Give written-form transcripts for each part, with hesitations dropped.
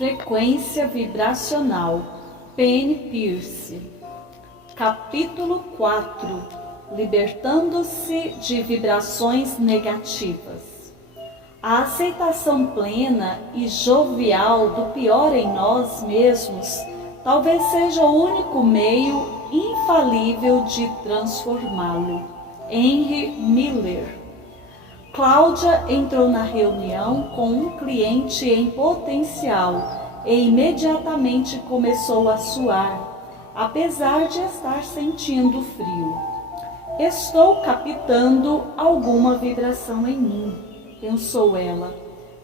Frequência vibracional, Penny Peirce. Capítulo 4. Libertando-se de vibrações negativas. A aceitação plena e jovial do pior em nós mesmos talvez seja o único meio infalível de transformá-lo. Henry Miller. Cláudia entrou na reunião com um cliente em potencial e imediatamente começou a suar, apesar de estar sentindo frio. Estou captando alguma vibração em mim, pensou ela.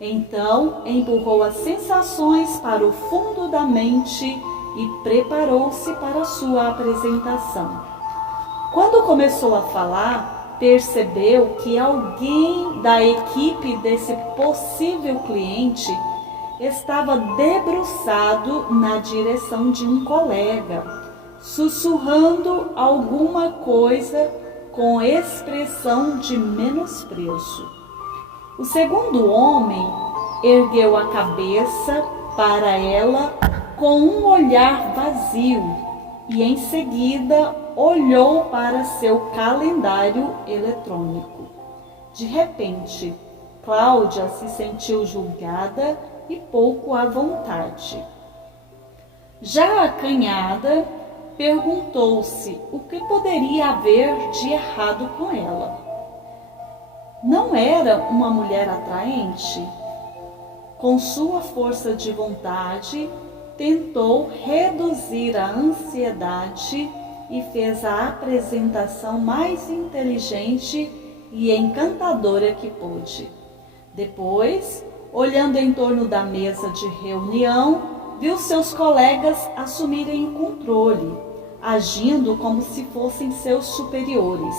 Então empurrou as sensações para o fundo da mente e preparou-se para sua apresentação. Quando começou a falar, percebeu que alguém da equipe desse possível cliente estava debruçado na direção de um colega, sussurrando alguma coisa com expressão de menosprezo. O segundo homem ergueu a cabeça para ela com um olhar vazio e em seguida olhou para seu calendário eletrônico. De repente, Cláudia se sentiu julgada e pouco à vontade. Já acanhada, perguntou-se o que poderia haver de errado com ela. Não era uma mulher atraente? Com sua força de vontade, tentou reduzir a ansiedade e fez a apresentação mais inteligente e encantadora que pôde. Depois, olhando em torno da mesa de reunião, viu seus colegas assumirem o controle, agindo como se fossem seus superiores,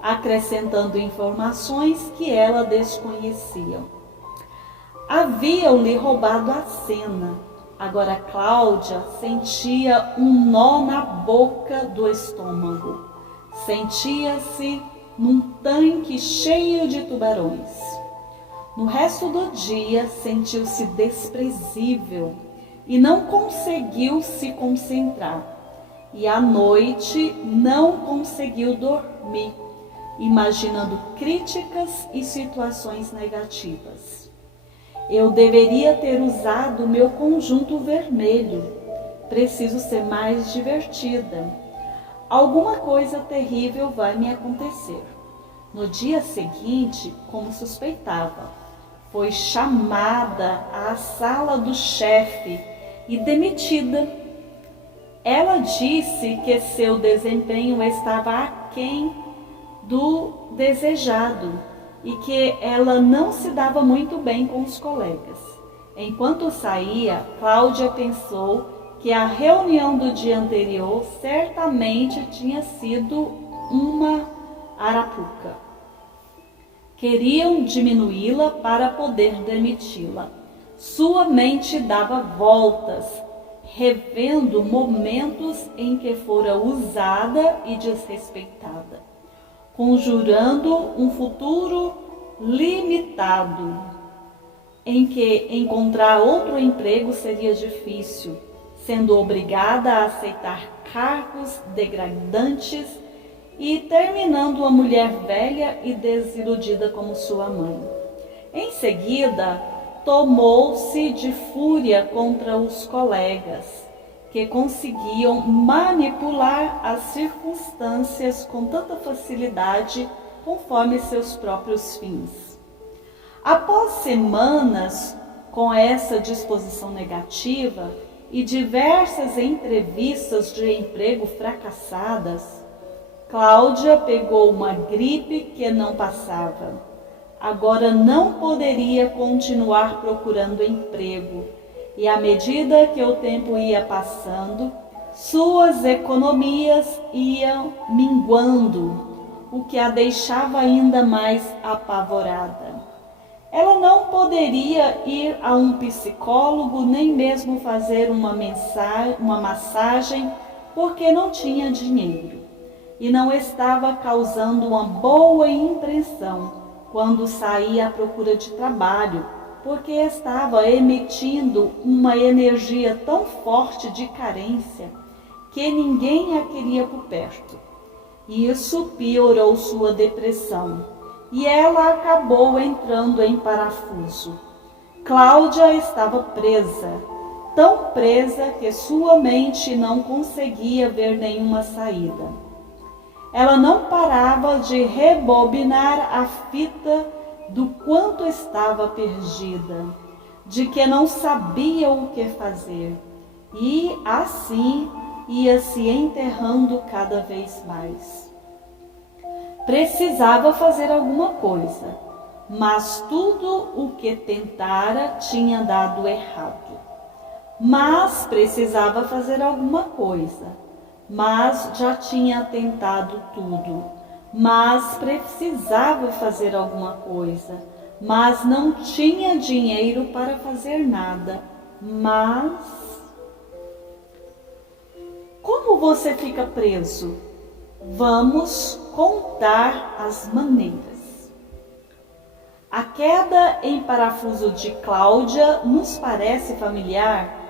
acrescentando informações que ela desconhecia. Haviam-lhe roubado a cena. Agora Cláudia sentia um nó na boca do estômago. Sentia-se num tanque cheio de tubarões. No resto do dia sentiu-se desprezível e não conseguiu se concentrar. E à noite não conseguiu dormir, imaginando críticas e situações negativas. Eu deveria ter usado meu conjunto vermelho. Preciso ser mais divertida. Alguma coisa terrível vai me acontecer. No dia seguinte, como suspeitava, foi chamada à sala do chefe e demitida. Ela disse que seu desempenho estava aquém do desejado e que ela não se dava muito bem com os colegas. Enquanto saía, Cláudia pensou que a reunião do dia anterior certamente tinha sido uma arapuca. Queriam diminuí-la para poder demiti-la. Sua mente dava voltas, revendo momentos em que fora usada e desrespeitada, conjurando um futuro limitado, em que encontrar outro emprego seria difícil, sendo obrigada a aceitar cargos degradantes e terminando uma mulher velha e desiludida como sua mãe. Em seguida, tomou-se de fúria contra os colegas, que conseguiam manipular as circunstâncias com tanta facilidade conforme seus próprios fins. Após semanas com essa disposição negativa e diversas entrevistas de emprego fracassadas, Cláudia pegou uma gripe que não passava. Agora não poderia continuar procurando emprego. E à medida que o tempo ia passando, suas economias iam minguando, o que a deixava ainda mais apavorada. Ela não poderia ir a um psicólogo, nem mesmo fazer uma massagem, porque não tinha dinheiro. E não estava causando uma boa impressão quando saía à procura de trabalho, porque estava emitindo uma energia tão forte de carência que ninguém a queria por perto. Isso piorou sua depressão e ela acabou entrando em parafuso. Cláudia estava presa, tão presa que sua mente não conseguia ver nenhuma saída. Ela não parava de rebobinar a fita do quanto estava perdida, de que não sabia o que fazer, e assim ia se enterrando cada vez mais. Precisava fazer alguma coisa, mas tudo o que tentara tinha dado errado. Mas precisava fazer alguma coisa, mas já tinha tentado tudo. Mas precisava fazer alguma coisa, mas não tinha dinheiro para fazer nada. Mas como você fica preso? Vamos contar as maneiras. A queda em parafuso de Cláudia nos parece familiar?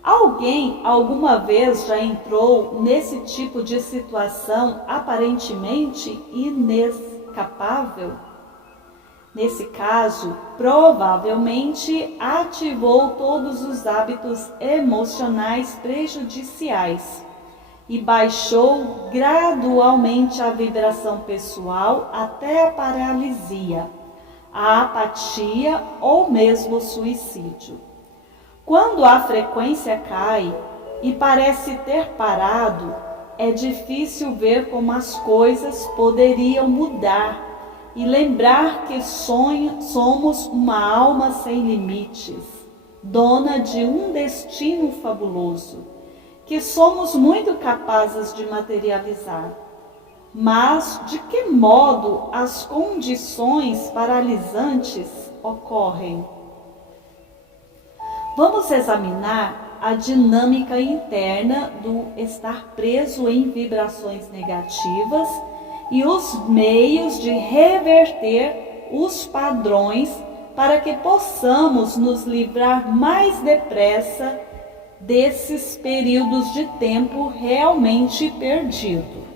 Alguém alguma vez já entrou nesse tipo de situação aparentemente inescapável? Nesse caso, provavelmente ativou todos os hábitos emocionais prejudiciais e baixou gradualmente a vibração pessoal até a paralisia, a apatia ou mesmo o suicídio. Quando a frequência cai e parece ter parado, é difícil ver como as coisas poderiam mudar e lembrar que somos uma alma sem limites, dona de um destino fabuloso, que somos muito capazes de materializar. Mas de que modo as condições paralisantes ocorrem? Vamos examinar a dinâmica interna do estar preso em vibrações negativas e os meios de reverter os padrões para que possamos nos livrar mais depressa desses períodos de tempo realmente perdido.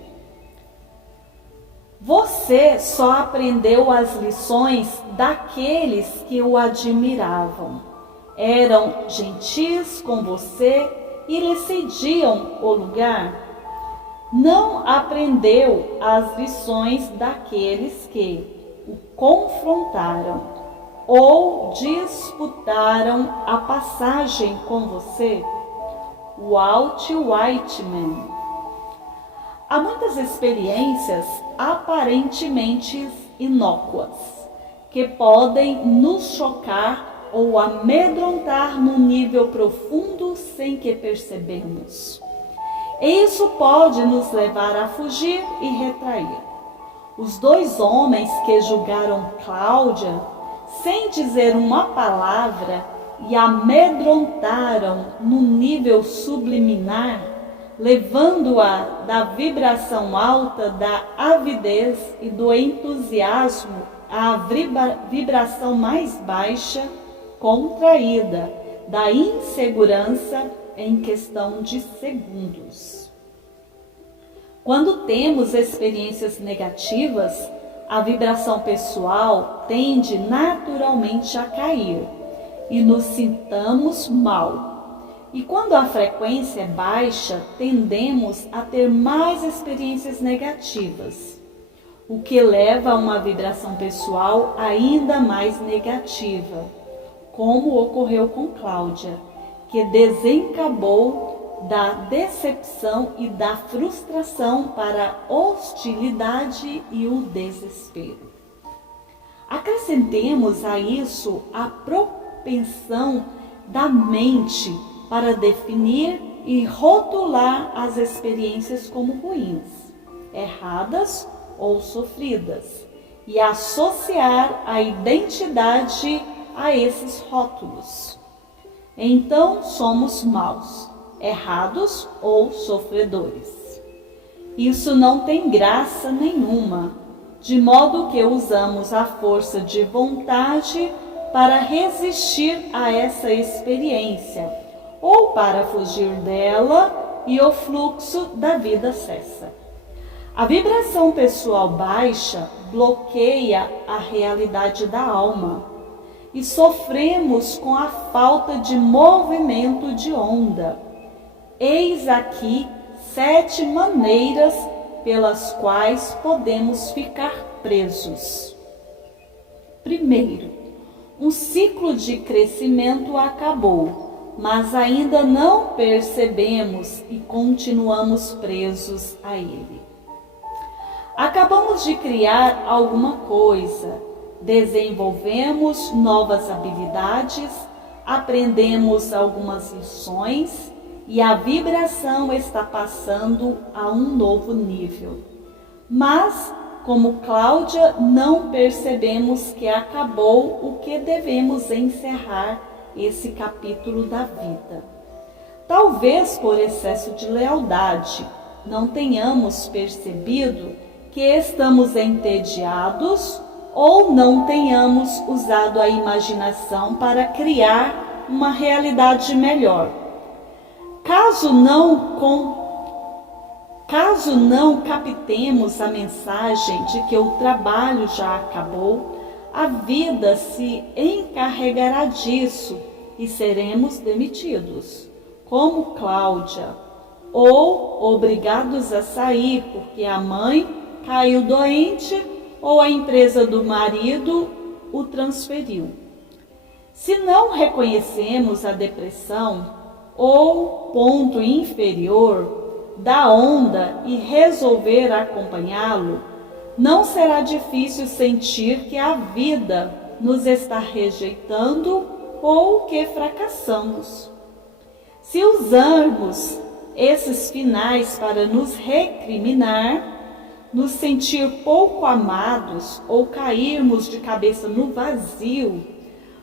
Você só aprendeu as lições daqueles que o admiravam. Eram gentis com você e lhe cediam o lugar. Não aprendeu as lições daqueles que o confrontaram ou disputaram a passagem com você. Walt Whitman. Há muitas experiências aparentemente inócuas que podem nos chocar ou amedrontar num nível profundo sem que percebemos. E isso pode nos levar a fugir e retrair. Os dois homens que julgaram Cláudia, sem dizer uma palavra, e amedrontaram no nível subliminar, levando-a da vibração alta da avidez e do entusiasmo à vibração mais baixa, contraída, da insegurança em questão de segundos. Quando temos experiências negativas, a vibração pessoal tende naturalmente a cair e nos sintamos mal. E quando a frequência é baixa, tendemos a ter mais experiências negativas, o que leva a uma vibração pessoal ainda mais negativa, como ocorreu com Cláudia, que desencabou da decepção e da frustração para a hostilidade e o desespero. Acrescentemos a isso a propensão da mente para definir e rotular as experiências como ruins, erradas ou sofridas, e associar a identidade a esses rótulos. Então somos maus, errados ou sofredores. Isso não tem graça nenhuma, de modo que usamos a força de vontade para resistir a essa experiência ou para fugir dela e o fluxo da vida cessa. A vibração pessoal baixa bloqueia a realidade da alma e sofremos com a falta de movimento de onda. Eis aqui 7 maneiras pelas quais podemos ficar presos. Primeiro, um ciclo de crescimento acabou, mas ainda não percebemos e continuamos presos a ele. Acabamos de criar alguma coisa, desenvolvemos novas habilidades, aprendemos algumas lições e a vibração está passando a um novo nível. Mas, como Cláudia, não percebemos que acabou o que devemos encerrar esse capítulo da vida. Talvez por excesso de lealdade, não tenhamos percebido que estamos entediados ou não tenhamos usado a imaginação para criar uma realidade melhor. Caso não captemos a mensagem de que o trabalho já acabou, a vida se encarregará disso e seremos demitidos, como Cláudia, ou obrigados a sair porque a mãe caiu doente ou a empresa do marido o transferiu. Se não reconhecemos a depressão ou ponto inferior da onda e resolver acompanhá-lo, não será difícil sentir que a vida nos está rejeitando ou que fracassamos. Se usarmos esses finais para nos recriminar, nos sentir pouco amados ou cairmos de cabeça no vazio,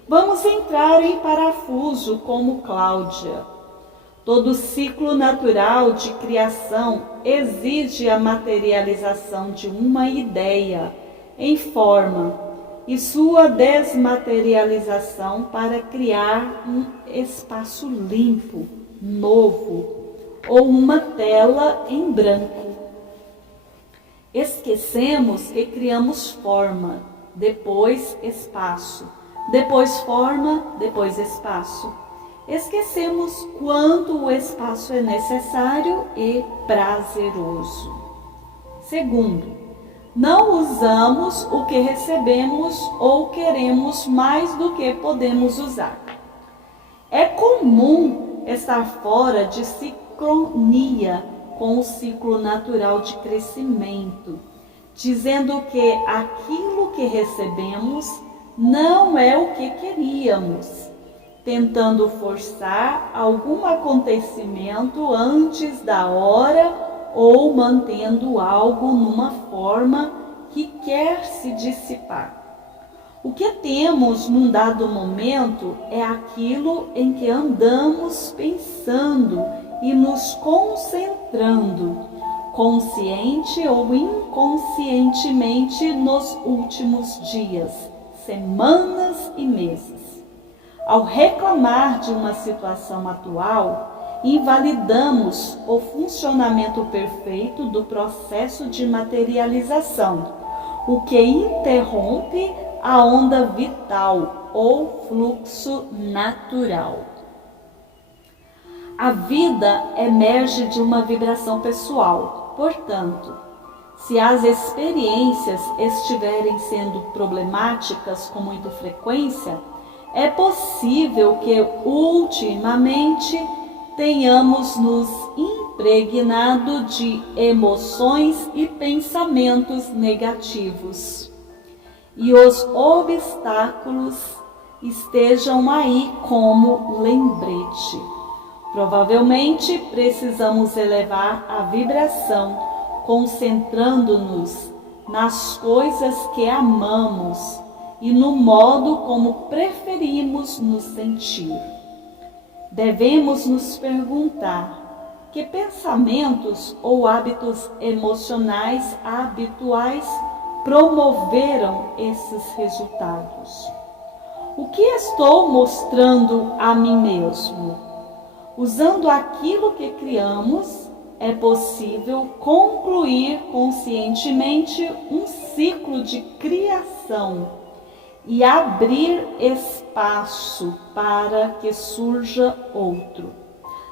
vamos entrar em parafuso como Cláudia. Todo ciclo natural de criação exige a materialização de uma ideia em forma e sua desmaterialização para criar um espaço limpo, novo, ou uma tela em branco. Esquecemos que criamos forma, depois espaço, depois forma, depois espaço. Esquecemos quanto o espaço é necessário e prazeroso. Segundo, não usamos o que recebemos ou queremos mais do que podemos usar. É comum estar fora de sincronia com o ciclo natural de crescimento, dizendo que aquilo que recebemos não é o que queríamos, tentando forçar algum acontecimento antes da hora ou mantendo algo numa forma que quer se dissipar. O que temos num dado momento é aquilo em que andamos pensando e nos concentrando, consciente ou inconscientemente, nos últimos dias, semanas e meses. Ao reclamar de uma situação atual, invalidamos o funcionamento perfeito do processo de materialização, o que interrompe a onda vital ou fluxo natural. A vida emerge de uma vibração pessoal. Portanto, se as experiências estiverem sendo problemáticas com muita frequência, é possível que ultimamente tenhamos nos impregnado de emoções e pensamentos negativos, e os obstáculos estejam aí como lembrete. Provavelmente precisamos elevar a vibração, concentrando-nos nas coisas que amamos e no modo como preferimos nos sentir. Devemos nos perguntar que pensamentos ou hábitos emocionais habituais promoveram esses resultados. O que estou mostrando a mim mesmo? Usando aquilo que criamos, é possível concluir conscientemente um ciclo de criação e abrir espaço para que surja outro.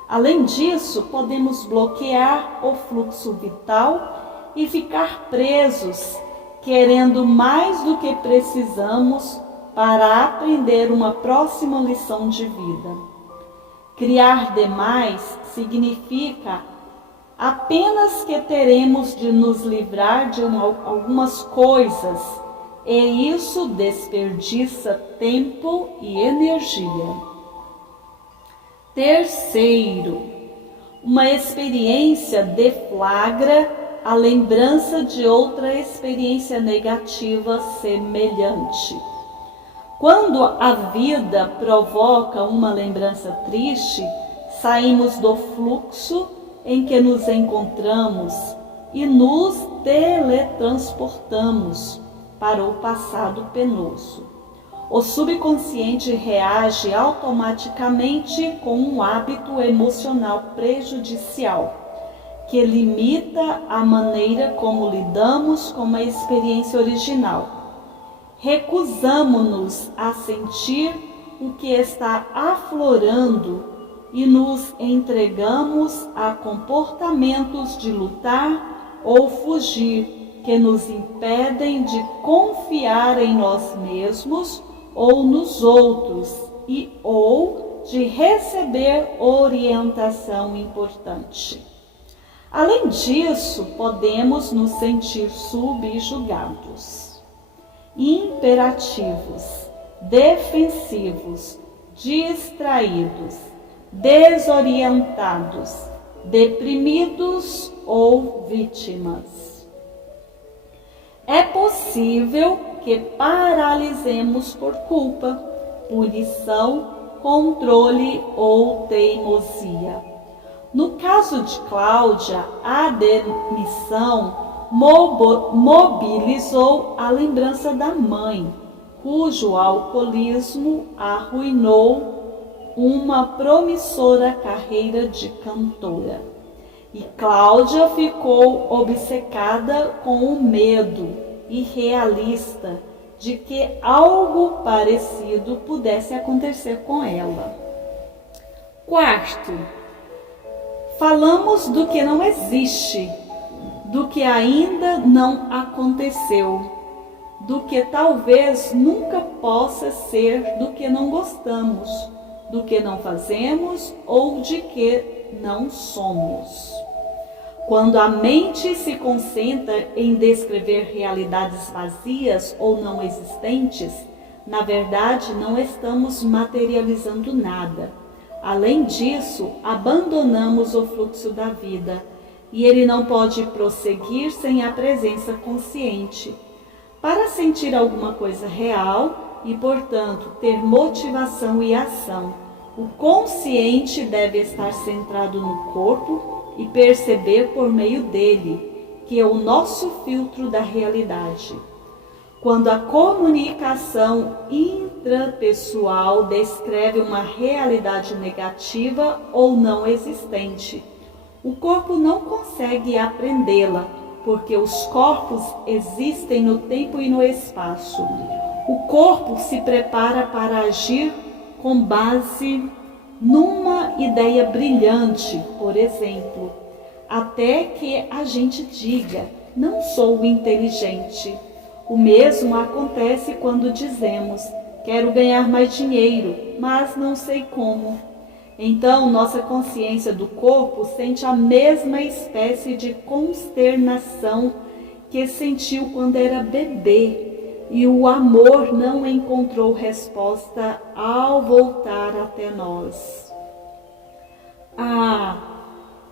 Além disso, podemos bloquear o fluxo vital e ficar presos, querendo mais do que precisamos para aprender uma próxima lição de vida. Criar demais significa apenas que teremos de nos livrar de algumas coisas, e isso desperdiça tempo e energia. Terceiro, uma experiência deflagra a lembrança de outra experiência negativa semelhante. Quando a vida provoca uma lembrança triste, saímos do fluxo em que nos encontramos e nos teletransportamos para o passado penoso. O subconsciente reage automaticamente com um hábito emocional prejudicial, que limita a maneira como lidamos com a experiência original. Recusamo-nos a sentir o que está aflorando e nos entregamos a comportamentos de lutar ou fugir que nos impedem de confiar em nós mesmos ou nos outros ou de receber orientação importante. Além disso, podemos nos sentir subjugados, imperativos, defensivos, distraídos, desorientados, deprimidos ou vítimas. É possível que paralisemos por culpa, punição, controle ou teimosia. No caso de Cláudia, a demissão mobilizou a lembrança da mãe, cujo alcoolismo arruinou uma promissora carreira de cantora. E Cláudia ficou obcecada com o medo irrealista de que algo parecido pudesse acontecer com ela. Quarto, falamos do que não existe, do que ainda não aconteceu, do que talvez nunca possa ser, do que não gostamos, do que não fazemos ou de que não somos. Quando a mente se concentra em descrever realidades vazias ou não existentes, na verdade não estamos materializando nada. Além disso, abandonamos o fluxo da vida e ele não pode prosseguir sem a presença consciente. Para sentir alguma coisa real e, portanto, ter motivação e ação, o consciente deve estar centrado no corpo e perceber por meio dele, que é o nosso filtro da realidade. Quando a comunicação intrapessoal descreve uma realidade negativa ou não existente, o corpo não consegue apreendê-la, porque os corpos existem no tempo e no espaço. O corpo se prepara para agir com base numa ideia brilhante, por exemplo, até que a gente diga, não sou inteligente. O mesmo acontece quando dizemos, quero ganhar mais dinheiro, mas não sei como. Então, nossa consciência do corpo sente a mesma espécie de consternação que sentiu quando era bebê, e o amor não encontrou resposta ao voltar até nós.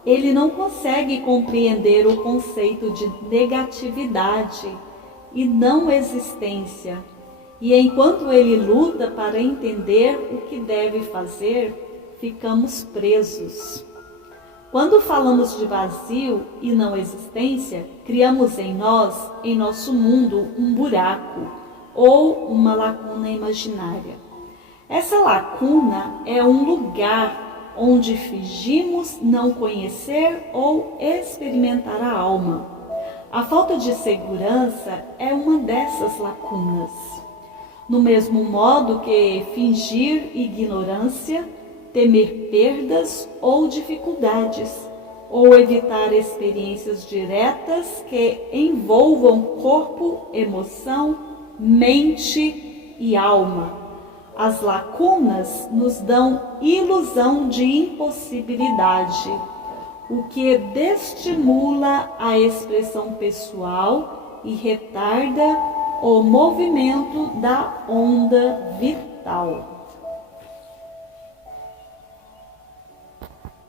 Ele não consegue compreender o conceito de negatividade e não existência, e enquanto ele luta para entender o que deve fazer, ficamos presos. Quando falamos de vazio e não existência, criamos em nós, em nosso mundo, um buraco ou uma lacuna imaginária. Essa lacuna é um lugar onde fingimos não conhecer ou experimentar a alma. A falta de segurança é uma dessas lacunas. No mesmo modo que fingir ignorância, temer perdas ou dificuldades, ou evitar experiências diretas que envolvam corpo, emoção, mente e alma. As lacunas nos dão ilusão de impossibilidade, o que desestimula a expressão pessoal e retarda o movimento da onda vital.